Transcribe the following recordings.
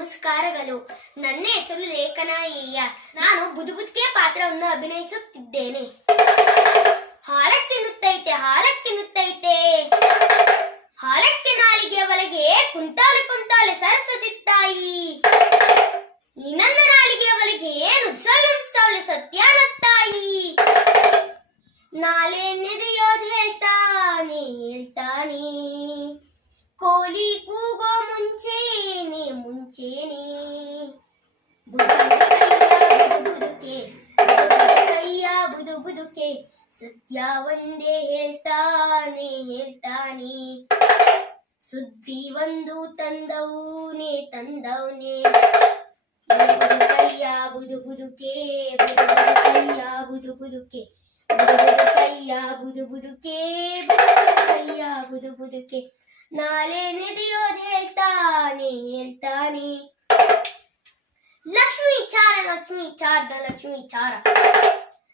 ನಮಸ್ಕಾರಗಳು. ನನ್ನ ಹೆಸರು ಲೇಖನ ಅಯ್ಯ ನಾನು ಬುದುಬುದ್ಕೆ ಪಾತ್ರವನ್ನು ಅಭಿನಯಿಸುತ್ತಿದ್ದೇನೆ. ಹಾಲಕ್ಕೆ ತಿನ್ನುತ್ತೈತೆ ಹಾಲಕ್ಕೆ ತಿನ್ನುತ್ತೈತೆ. ಹಾಲಕ್ಕೆ ನಾಲಿಗೆ ಒಳಗೆ ಕುಂಟಾಲೆ ಕುಂಟಾಲೆ ಸರಸದಿತ್ತಾಯಿ ತಾಯಿ ಈ ನನ್ನ ನಾಲಿಗೆ ಒಳಗೆ ನುಗ್ಸಾಲೆ ನುಗ್ಸಾಲೆ ಸತ್ಯಾನ ತಾಯಿ ನಾಳೆ ನೆದೆಯೋದು ಹೇಳ್ತಾನೆ ಹೇಳ್ತಾನೆ ಕೋಳಿ ಕೂಗೋ ಮುಂಚೆನೆ ಕೈಯ ಬುದು ಬುದುಕೆ ಸತ್ಯ ಒಂದೇ ಹೇಳ್ತಾನೆ ಹೇಳ್ತಾನೆ. ಸುದ್ದಿ ಒಂದು ತಂದವನೇ ತಂದವನೇ. ಕೈಯ ಬುದು ಬುದುಕೆ ಬುದು ಬುದು ಕೈಯ ಬುದು ಬುದುಕೆ ಬುದು ಬುದು ಕೈಯ ಬುದು ಬುದುಕೆ ಬುದು ಬುದು ಕೈಯ ಬುದು ಬುದುಕೆ ನಾಳೆ ನಡೆಯೋದು ಹೇಳ್ತಾನೆ. ಲಕ್ಷ್ಮೀ ಚಾರದ ಲಕ್ಷ್ಮೀ ಚಾರ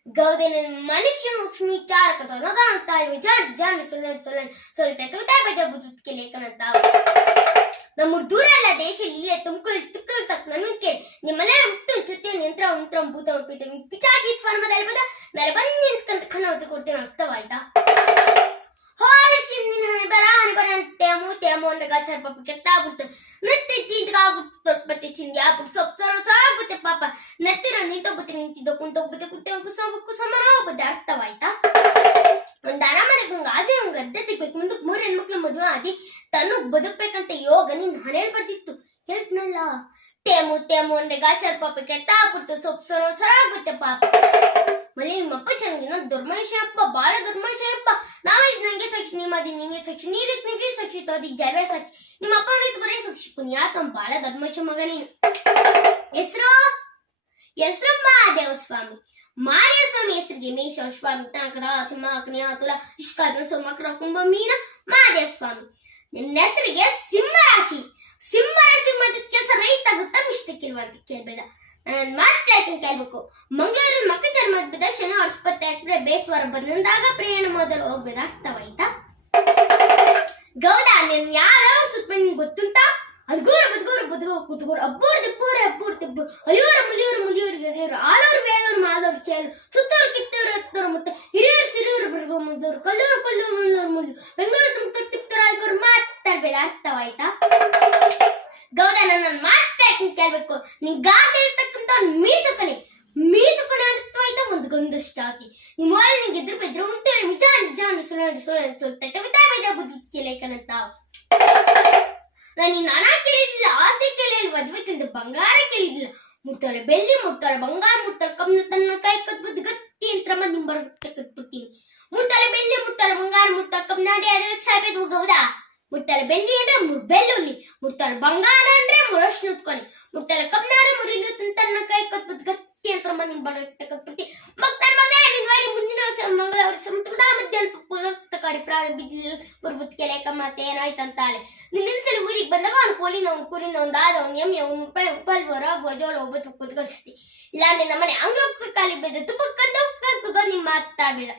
ಗೌದನ ಮನುಷ್ಯ ಲಕ್ಷ್ಮಿ ಚಾರ ಕಥನ ತಾಳ್ಮೆ ಜಾನ್ ಜಾನ್ ದೂರೆಲ್ಲ ದೇಶ ಇಲ್ಲೇ ತುಮಕೂರು ತುಕ್ಕಲ್ ತಕ್ಕ ನನಗೆ ನಿಮ್ಮಲ್ಲೇ ಮುತ್ತು ಚುತ್ತೆ ನಿಂತ್ರ ಉಂತ್ರ ಭೂತ ಉಳ್ಪಿತ ಪಿಚಾಚಿ ಫಾರ್ಮದಲ್ಲಿ ಬದ ನಾಳೆ ಬಂದು ನಿಂತ್ಕಂತ ಖನವತ್ತು ಕೊಡ್ತೇನೆ ಅರ್ಥವಾಯ್ತಾ? ತೇಮು ಕೆಟ್ಟ ಆಗುತ್ತೆ ನೆತ್ತಿ ನತ್ತೆ ಆಗುತ್ತೆ ಮತ್ತೆ ಚಿಂದಿ ಆಗ್ಬಿಟ್ಟು ಸೊಪ್ಪು ಸರ ಸಾಗುತ್ತೆ ಪಾಪ. ನತ್ತಿರ ನಿಂತೋಗುತ್ತೆ ನಿಂತಿದ್ದ ಕುಂತೋಗುತ್ತೆ ಕುತ್ತೆ ಕುಸಮ ಕುಸಮರ ಹೋಗುತ್ತೆ ಅರ್ಥವಾಯ್ತಾ? ಒಂದ್ ದನ ಹಂಗ ಆಸೆ ಹಂಗ ಅರ್ಧ ತೆಗ್ಬೇಕು. ಮುಂದಕ್ಕೆ ಮೂರು ಹೆಣ್ಮಕ್ಳು ಮದುವೆ ಆಗಿ ತನು ಬದುಕ್ಬೇಕಂತ ಯೋಗ ನಿನ್ ಹಣೆಯಲ್ಲಿ ಬರ್ತಿತ್ತು. ಹೇಳ್ತನಲ್ಲ ತೇಮು ತೇಮು ಅಂದ್ರೆ ಗಾಸರ್ ಪಾಪ ಕೆಟ್ಟ ಆಗ್ಬಿಡ್ತು ಸೊಪ್ಪು ಸರ ಸರ ಆಗುತ್ತೆ ಪಾಪ ಮಲ್ಲಿ ನಿಮ್ಮಪ್ಪ ಚೆನ್ನಾಗಿನ ದುರ್ಮನುಷ್ಯಪ್ಪ ಬಾಳ ದುರ್ಮನುಷ್ಯಪ್ಪ ನಾವೀಗ ನಂಗೆ ಸಾಕ್ಷಿ ನಿಮ್ಮದಿ ನಿಂಗೆ ಸಾಕ್ಷಿ ನೀದಕ್ ನಿಂಗೆ ಸಾಕ್ಷಿ ತೋದಿಗ್ ಜನ ಸಾಕ್ಷಿ ನಿಮ್ಮ ಅಪ್ಪ ನೋಡಿದ್ ಬರೀ ಸಾಕ್ಷಿ ಪುಣ್ಯಾತ್ ನಮ್ ಬಾಳ ಧರ್ಮಶ ಮಗ ನೀನು ಹೆಸರು ಹೆಸರು ಮಹಾದೇವ ಸ್ವಾಮಿ ಮಾರಿಯ ಸ್ವಾಮಿ ಹೆಸರಿಗೆ ಮೇಷ ಸ್ವಾಮಿ ತನಕದ ಸಿಂಹ ಕನ್ಯ ತುಲ ಇಷ್ಕಾದ ಸೋಮಕರ ಕುಂಭ ಮೀನ ಮಹಾದೇವ ಸ್ವಾಮಿ ನಿನ್ನ ಹೆಸರಿಗೆ ಸಿಂಹ ರಾಶಿ ಸಿಂಹ ರಾಶಿ ಮಾಡಿದ ಕೆಲಸ ರೈತ ಆಗುತ್ತಾ ಮಿಸ್ಟೇಕಿಲ್ವಾ ಅಂತ ಕೇಳ್ಬೇಡ ನಾನು ಮತ್ತೆ ಯಾಕೆ ಕೇಳ್ಬೇಕು ಮಂಗಳೂರು ಮಕ್ಕ ಬಿದರ್ಶನ ದರ್ಶನ ಆಗ್ತದೆ ಹಾಕಿದ್ರೆ ಬೇಸವಾರ ಬಂದಾಗ ಪ್ರಯಾಣ ಮೊದಲು ಹೋಗ್ಬೇಕು. ಅರ್ಥವಾಯ್ತಾ ಗೌಡ, ನೀನ್ ಯಾವ್ಯಾವ ಸುತ್ತ ಗೊತ್ತುಂಟಾ? ಅದ್ಗೂರ ಬದ್ಗೂರ ಬದ್ಗೂರ ಅಬ್ಬೂರ್ ದಿಬ್ಬೂರು ಅಬ್ಬೂರ್ ದಿಬ್ಬು ಅಲಿಯೋರ ಮುಲಿಯೂರು ಮುಲಿಯೂರು, ಗೆಳೆಯರು, ಆಲೂರು, ಬೇಲೂರು, ಮಾಲೂರು ಚೇಲು ಸುತ್ತೂರು, ಕಿತ್ತೂರು ಹತ್ತೂರು ಮತ್ತೆ, ಹಿರಿಯೂರು, ಸಿರಿಯೂರು, ಬರ್ಗೋ, ಮುದ್ದೂರು, ಕಲ್ಲೂರು ಕಲ್ಲೂರು ಮುಲ್ಲೂರು ಮುಲ್ಲು. ಬೆಂಗಳೂರು ತುಮಕೂರು ತಿಪ್ತೂರು ಐಬೂರು ಮಾತಾಡ್ಬೇಡ ಅರ್ಥವಾಯ್ತಾ ಅರ್ಥವಾಯ್ತಾ ಒಂದು ಗಂದಷ್ಟು ಹಾಕಿ ನಿಮ್ಮ ಒಳ್ಳೆ ನಿಂಗೆ ಎದುರು ಬಿದ್ರು ಉಂಟು ವಿಚಾರ ವಿಚಾರ, ಸುಳ್ಳು ಸುಳ್ಳು ಸುಳ್ಳು. ವಿತಾ ಬೈದ ಬುದ್ಧಿ ಲೇಖನಂತ ನಾನು ನಾನಾ ಕೇಳಿದಿಲ್ಲ ಆಸೆ ಕೇಳಿಲ್ಲ ಮದುವೆ ಕೇಳಿದ ಬಂಗಾರ ಕೇಳಿದಿಲ್ಲ. ಮುತ್ತಳೆ ಬೆಳ್ಳಿ ಮುತ್ತಳೆ ಬಂಗಾರ ಮುತ್ತಳೆ ಕಮ್ಮಿ ತನ್ನ ಕೈ ಕದ್ಬುದ್ದು ಗಟ್ಟಿ ಅಂತ ನಿಮ್ಮ ಬರುತ್ತೆ ಕಟ್ಬಿಡ್ತೀನಿ ಮುತ್ತಳೆ ಬೆಳ್ಳಿ ಮುತ್ತಳೆ ಬಂಗಾರ ಮುತ್ತಳೆ ಕಮ್ಮನ ಅದೇ ಸಾಯ್ಬೇಕು ಹೋಗೌದಾ? ಮುತ್ತಳೆ ಬೆಳ್ಳಿ ಅಂದ್ರೆ ಬೆಳ್ಳುಳ್ಳಿ. ಮುತ್ತಳೆ ಬಂಗಾರ ಅಂದ್ರೆ ಮುರಶ್ ಉತ್ಕೊಳ್ಳಿ ಮುತ್ತಳೆ ಕಮ್ಮನ ಮುರಿದು ತನ್ನ ಕೈ ಕ್ಷೇತ್ರ ಮಂದಿ ಬರತಕ್ಕಂಥ ಮಕ್ಕಳ ನಿಜವಾಗಿ ಮುಂದಿನ ಮಂಗಳವಾರ ಸಂಪದ ಮಧ್ಯಾಹ್ನ ಪ್ರಾಣ ಬಿದ್ದಿಲ್ಲ ಬರ್ಬೋದು ಕೆಲೆಕ ಮತ್ತೆ ಏನಾಯ್ತಂತಾಳೆ ನಿನ್ನ ಸಲ ಊರಿಗೆ ಬಂದಾಗ ಅವ್ನು ಕೋಲಿನ ಅವ್ನು ಕುರಿನ ಒಂದು ಆದ ಅವ್ನು ಎಮ್ಮೆ, ಅವ್ನು ಉಪಾಯ ಉಪಾಲ್ ಬರ ಗೋಜೋಳ ಒಬ್ಬತ್ತು ಕುತ್ಕೊಳ್ಸ್ತಿ ಇಲ್ಲ ಅಂದ್ರೆ ನಮ್ಮನೆ ಅಂಗ ಕಾಲಿ ಬೆದ ತುಪ್ಪ ತುಪ್ಪಕ್ಕ ನಿಮ್ಮ ಅತ್ತ ಬೇಡ.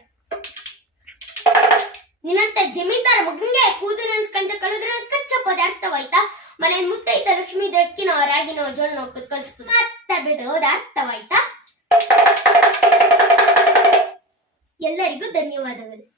ನಿನ್ನಂತ ಜಮೀನ್ದಾರ ಮಗನಿಗೆ ಕೂದಲು ಕಂಜ ಕಳೆದ್ರೆ ಕಚ್ಚ ಪದಾರ್ಥವ ಆಯ್ತಾ ಮನೆ ಮುತ್ತೈತ ಲಕ್ಷ್ಮಿ ದಕ್ಕಿನ, ರಾಗಿನ ಜೋಳನೋ ಕುತ್ಕೊಳ್ಸ್ತು ಅತ್ತ ಬೇಡ, ಹೋದ ಅರ್ಥವಾಯ್ತಾ? ಎಲ್ಲರಿಗೂ ಧನ್ಯವಾದಗಳು.